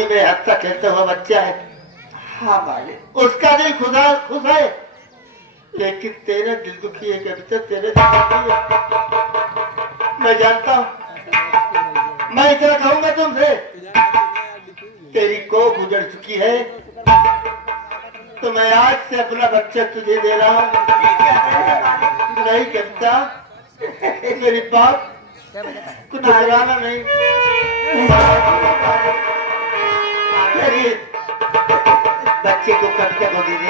गोदी में हंसता खेलता हुआ बच्चा है। हाँ मालिक, उसका दिल खुश है, लेकिन तेरा दिल दुखी है कविता, तेरा दिल दुखी है। मैं जानता हूँ, मैं इतना कहूंगा तुमसे, तेरी कोख उजड़ चुकी है, तो मैं आज से अपना बच्चा तुझे दे रहा हूँ। नहीं कविता, मेरी बात कुछ घबराना नहीं। मेरी बच्चे को कविता को दे दे।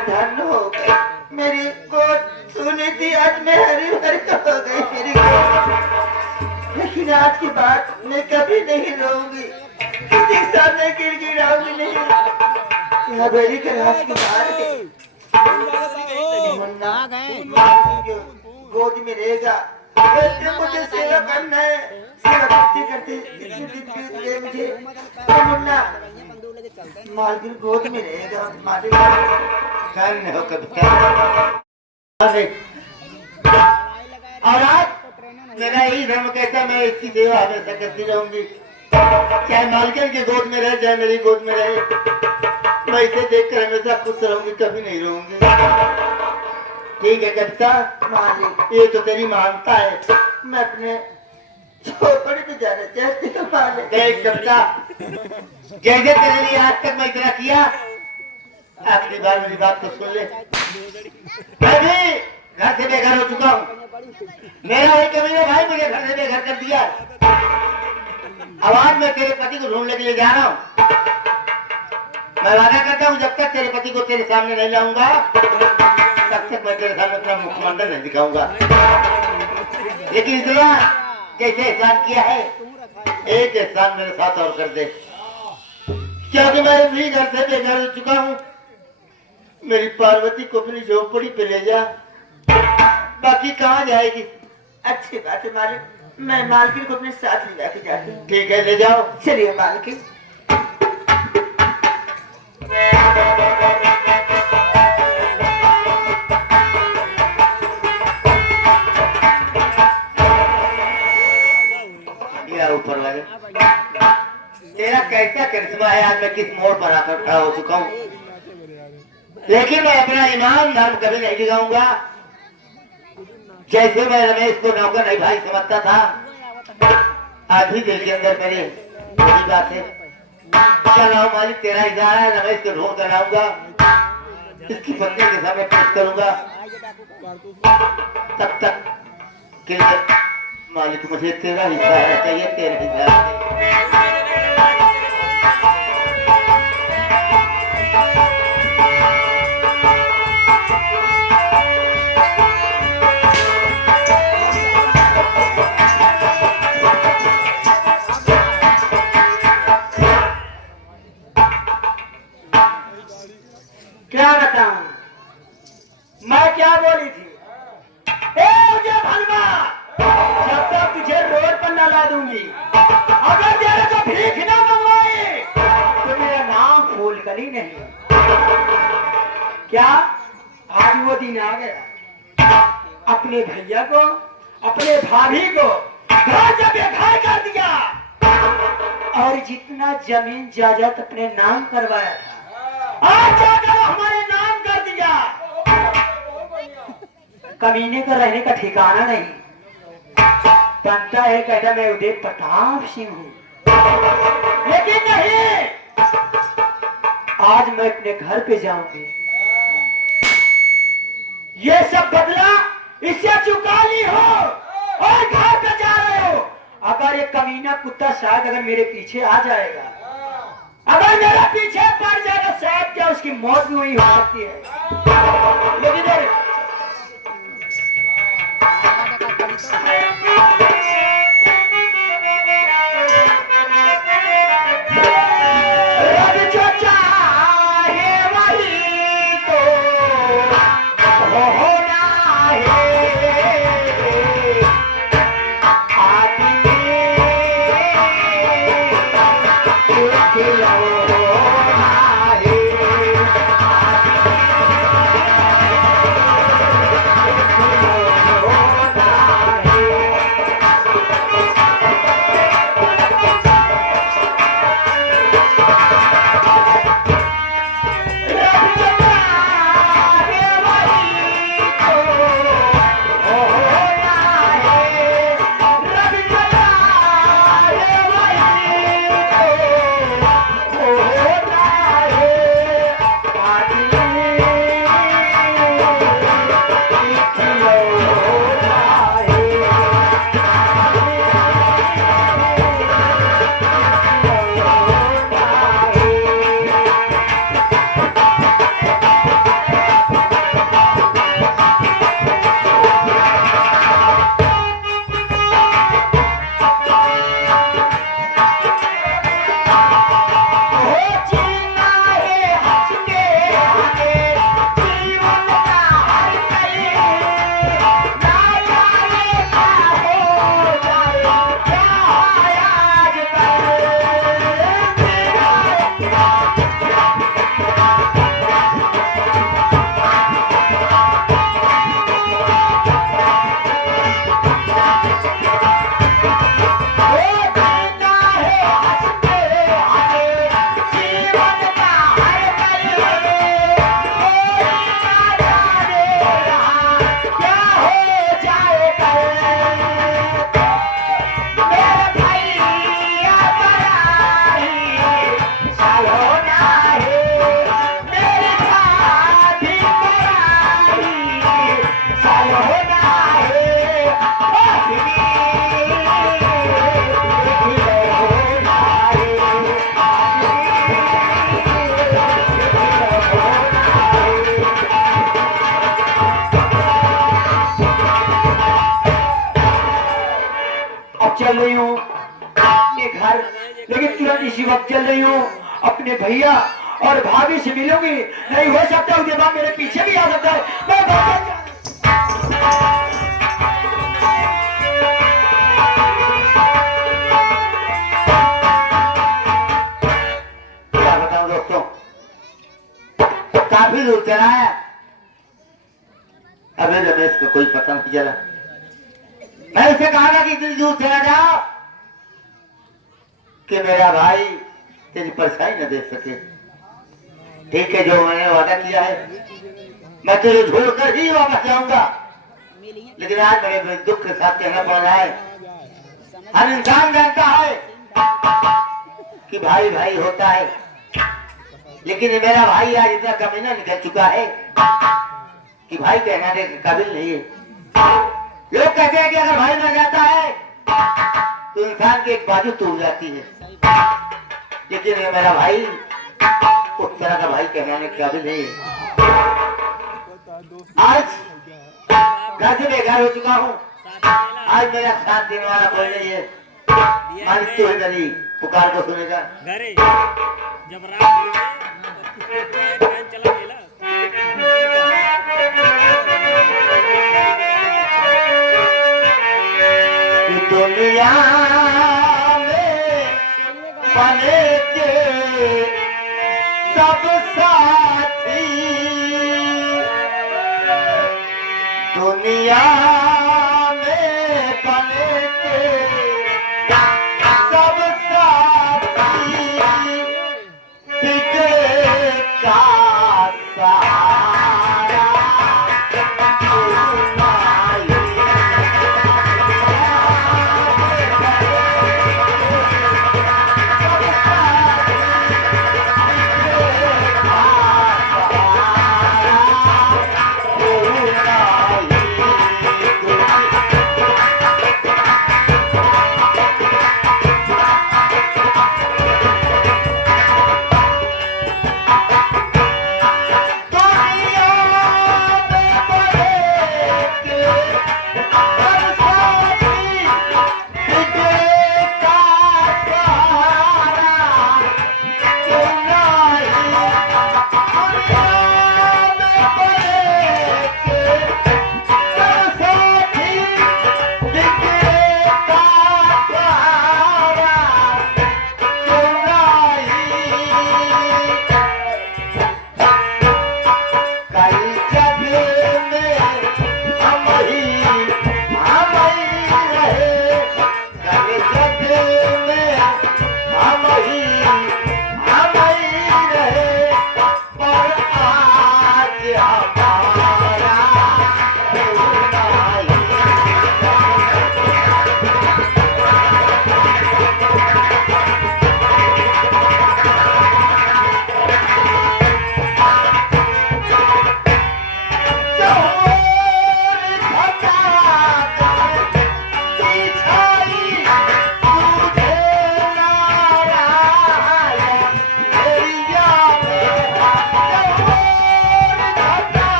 धन हो गई मेरी गोद, सुनी थी आज मैं हरी भरी हो गई मेरी गोद। लेकिन आज के बाद मैं कभी नहीं रोऊंगी, किसी के सामने गिड़गिड़ाऊंगी नहीं। हवेली के राजकुमार मुन्ना गोद में रहेगा, मुझे सेवा करना है, सेवा करते करते मुझे मुन्ना मालकिन गोद में रहेगा। मालिक और आज मेरा यही धर्म कहता, मैं इसकी सेवा हमेशा करती रहूंगी, चाहे मालकिन की गोद में रहे चाहे मेरी गोद में रहे। मैं इसे देखकर हमेशा खुश रहूंगी, कभी नहीं रहूंगी। ठीक है कविता, मालिक ये तो तेरी मानता है, मैं अपने झोपड़ी पे जाना चाहती हूँ मालिक। कविता, जैसे तेरे लिए आज तक मैं इतना किया, आखिरी बार मेरी बात तो सुन ले। मैं भी घर से बेघर हो चुका हूँ, मेरा वही कमीने भाई मुझे घर से बेघर कर दिया। अब आज मैं तेरे पति को ढूंढने के लिए जा रहा हूँ। मैं वादा करता हूँ जब तक तेरे पति को तेरे सामने नहीं लाऊंगा, तब तक मैं तेरे सामने अपना मुखमंडल नहीं दिखाऊंगा। लेकिन इतना कैसे एहसान किया है, एक एहसान मेरे साथ और कर दे, क्योंकि मैं भी घर से बेघर हो चुका हूँ। मेरी पार्वती को अपनी झोपड़ी पे ले जा, बाकी कहाँ जाएगी? अच्छी बात है मालिक, मैं मालकिन को अपने साथ ले जाके जाती हूँ। ठीक है, ले जाओ। चलिए मालकिन। ऊपर लगे, तेरा कैसा करिश्मा है, आज मैं किस मोड़ पर आकर खड़ा हो चुका हूँ। लेकिन मैं अपना ईमान धर्म कभी नहीं दिखाऊंगा। जैसे मैं रमेश को नौकर नहीं भाई समझता था, आज भी दिल के अंदर मेरे यही बात है। चलो मालिक, तेरा इशारा है, रमेश को ढूंढ कर लाऊंगा, इसकी पत्नी के सामने पेश करूंगा। तब तक मालिक मुझे तेरा इशारा चाहिए, तेरा इशारा। क्या बताऊं, मैं क्या बोली थी? जब तक तुझे रोड पर न ला दूंगी, अगर तेरे को भीख न मंगवाई, तो मेरा नाम फूलकली नहीं। क्या आज वो दिन आ गया, अपने भैया को, अपने भाभी को घर से बेघर कर दिया, और जितना जमीन जायदाद अपने नाम करवाया था, आज जाकर हमारे नाम कर दिया। कमीने का रहने का ठिकाना नहीं, बनता है कहता मैं उदय प्रताप सिंह हूँ, लेकिन नहीं, आज मैं अपने घर पे जाऊंगी। ये सब बदला इससे चुका ली हो और घर पे जा रहे हो। अगर ये कमीना कुत्ता शायद अगर मेरे पीछे आ जाएगा, अगर मेरा पीछे पड़ जाएगा, शायद क्या उसकी मौत भी वही हो सकती है। लेकिन चल रही हूँ अपने घर, लेकिन तुरंत इसी वक्त चल रही हूँ अपने भैया और भाभी से मिलूंगी। नहीं हो सकता उसके बाद मेरे पीछे भी आ सकता है। मैं क्या बताऊं दोस्तों, काफी दूर चला है, अभी रमेश का कोई पता नहीं चला। मैं उसे कहा था कि इतनी दूर चला जाओ कि मेरा भाई तेरी परेशानी न देख सके। ठीक है, जो मैंने वादा किया है मैं तुझे छोड़कर ही वापस जाऊंगा, लेकिन आज मेरे दुख के साथ कहना पड़ रहा है, हर इंसान जानता है कि भाई भाई होता है, लेकिन मेरा भाई आज इतना कमीना निकल चुका है कि भाई कहना के काबिल नहीं है। लोग कहते हैं कि अगर भाई मर जाता है तो इंसान की एक बाजू टूट जाती है, लेकिन ये मेरा भाई उस तरह का भाई कहने के काबिल नहीं है। आज घर से बेघर हो चुका हूँ, आज मेरा साथ देने वाला कोई नहीं है। मालिक तो है, पुकार को सुनेगा। जब रात चला गेला दुनिया में बने के सब साथी, दुनिया में बने के सब साथी, बिगड़े का सहारा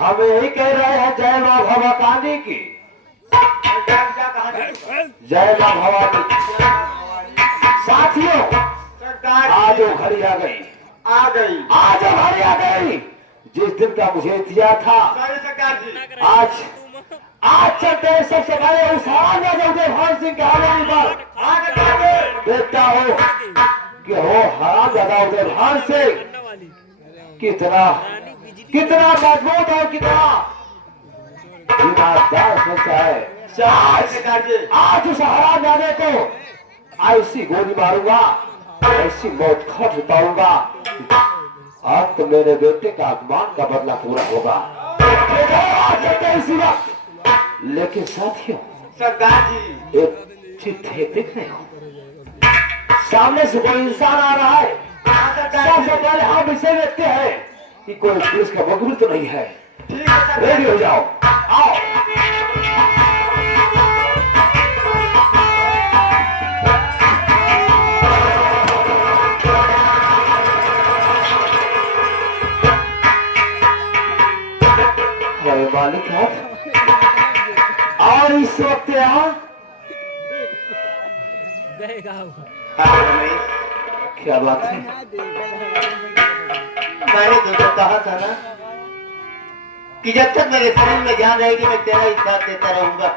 हम यही कह रहे हैं जय माँ भवानी की, जय माँ भवानी। साथियों आज वो घड़ी आ गई, आज वो घड़ी आ गई जिस दिन का मुझे इंतजार था। आज चलते हैं सबसे पहले उस भान सिंह के हवेली पर। देखता हो कि हो हराम ज्यादा उदय भान सिंह कितना कितना मजबूत और कितना ईमानदार सोचता है। आज उस हराम जाने को ऐसी गोली मारूंगा, ऐसी मौत खट उतारूंगा, अब तो मेरे बेटे का आत्मान का बदला पूरा होगा। इसी वक्त लेकिन साथियों, सरदार जी एक चीज देख रहे हो, सामने से कोई इंसान आ रहा है। सबसे पहले हम इसे देखते हैं कि कोई पुलिस का मकबूल तो नहीं है। ठीक है सरदार। रेडी हो जाओ, आओ। हमारे मालिक आप और इस वक्त यहाँ देगा वो। हाँ रमेश, क्या बात है? मैंने तुझे कहा था ना कि जब तक मेरे शरीर में जान रहेगी मैं तेरा ही साथ देता रहूंगा,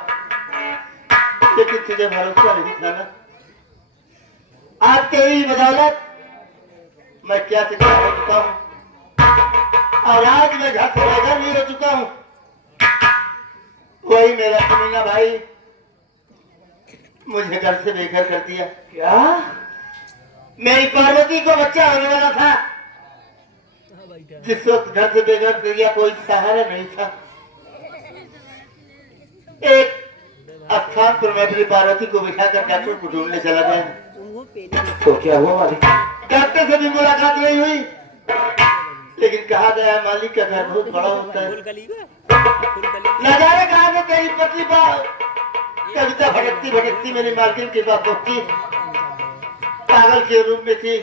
लेकिन तुझे भरोसा नहीं था ना। आज तेरी बदौलत मैं क्या से क्या हो चुका हूँ, और आज मैं घर से बेघर भी हो चुका हूँ। वही मेरा कमीना भाई मुझे घर से बेघर कर दिया। क्या? मेरी पार्वती को बच्चा होने वाला था, हाँ भाई क्या? जिस वक्त घर से बेघर कर दिया कोई सहारा नहीं था। एक स्थान पर मैं अपनी पार्वती को बिठाकर डॉक्टर को ढूंढने चला गया। तो क्या हुआ मालिक? डॉक्टर से भी मुलाकात नहीं हुई, लेकिन कहा गया मालिक का घर बहुत बड़ा होता है। फुल गली का? फुल गली? न जाने कहा से तेरी पतली कविता भटकती भटकती मेरी मालकिन के पास पहुंची। पागल के रूप में थी,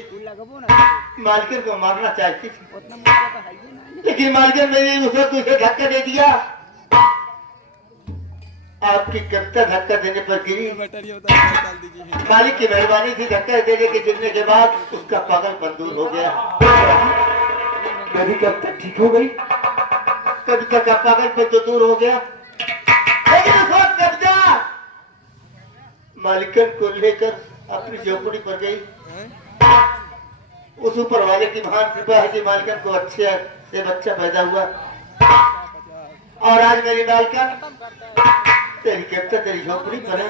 मालकिन को मारना चाहती थी, लेकिन मालकिन मेरी उसे तुझे धक्का दे दिया। आपकी कविता धक्का देने पर गिरी। मालिक की मेहरबानी थी, धक्का देने के गिरने के बाद उसका पागलपन दूर हो गया। मेरी कविता ठीक हो गई? कविता का पागलपन तो दूर हो गया, लेकिन उस वक्त कविता मालिकन को लेकर अपनी झोपड़ी पर गई। उस ऊपर वाले की महान कृपा है कि मालिकन को अच्छे से बच्चा पैदा हुआ, और आज मेरी मालिकन तेरी कविता तेरी झोपड़ी पर है।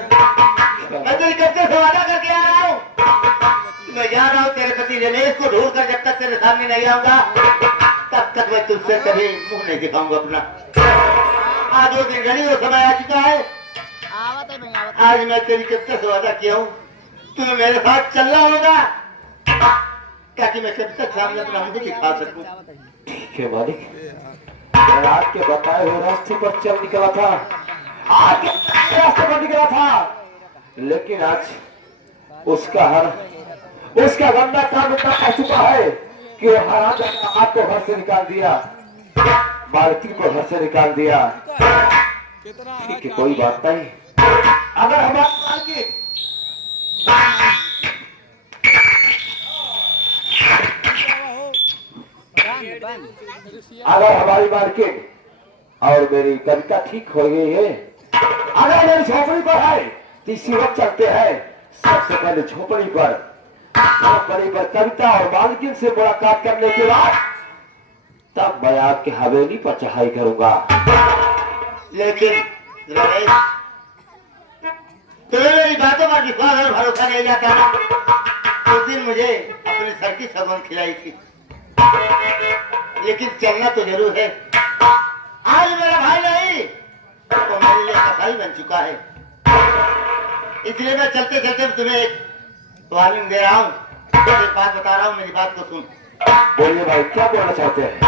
मैं तेरी कविता से वादा करके आ रहा हूँ, मैं जा रहा हूँ तेरे पति रमेश को ढूंढ कर, जब तक तेरे सामने नहीं आऊंगा तब तक मैं तुझसे कभी मुंह नहीं दिखाऊंगा अपना। आज वो दिन घड़ी वो समय आ चुका है। आज मैं तेरी कविता से वादा किया हूँ, तुम्हें मेरे साथ चलना होगा ताकि मैं कविता के सामने अपना मुंह दिखा सकूं। ठीक है मालिक, मैं आपके बताए हुए रास्ते पर चल निकला था, आज के रास्ते पर निकला था, लेकिन आज उसका गंदा काम इतना पड़ चुका है कि वो हराम आपको घर से निकाल दिया, मालकिन को घर से निकाल दिया। ठीक है, कोई बात नहीं। अगर हमारी मालकिन और मेरी कविता ठीक हो गई है, अगर मेरी झोपड़ी पर है तो इसी वक्त चलते हैं। सबसे पहले झोपड़ी पर कविता और मालकिन से मुलाकात करने के बाद तब मैं आपके हवेली पर चढ़ाई करूंगा। लेकिन रमेश, तुम्हें मेरी बातों पर विश्वास और भरोसा नहीं जाता ना। उस दिन मुझे अपने सर की सगुन खिलाई थी, लेकिन चलना तो जरूर है। आज मेरा भाई नहीं तो मेरे लिए कसाई बन चुका है, इसलिए मैं चलते चलते तुम्हें एक वार्निंग दे रहा हूँ, एक बात बता रहा हूँ, मेरी बात को सुन। बोलिए भाई, क्या बोलना चाहते हैं?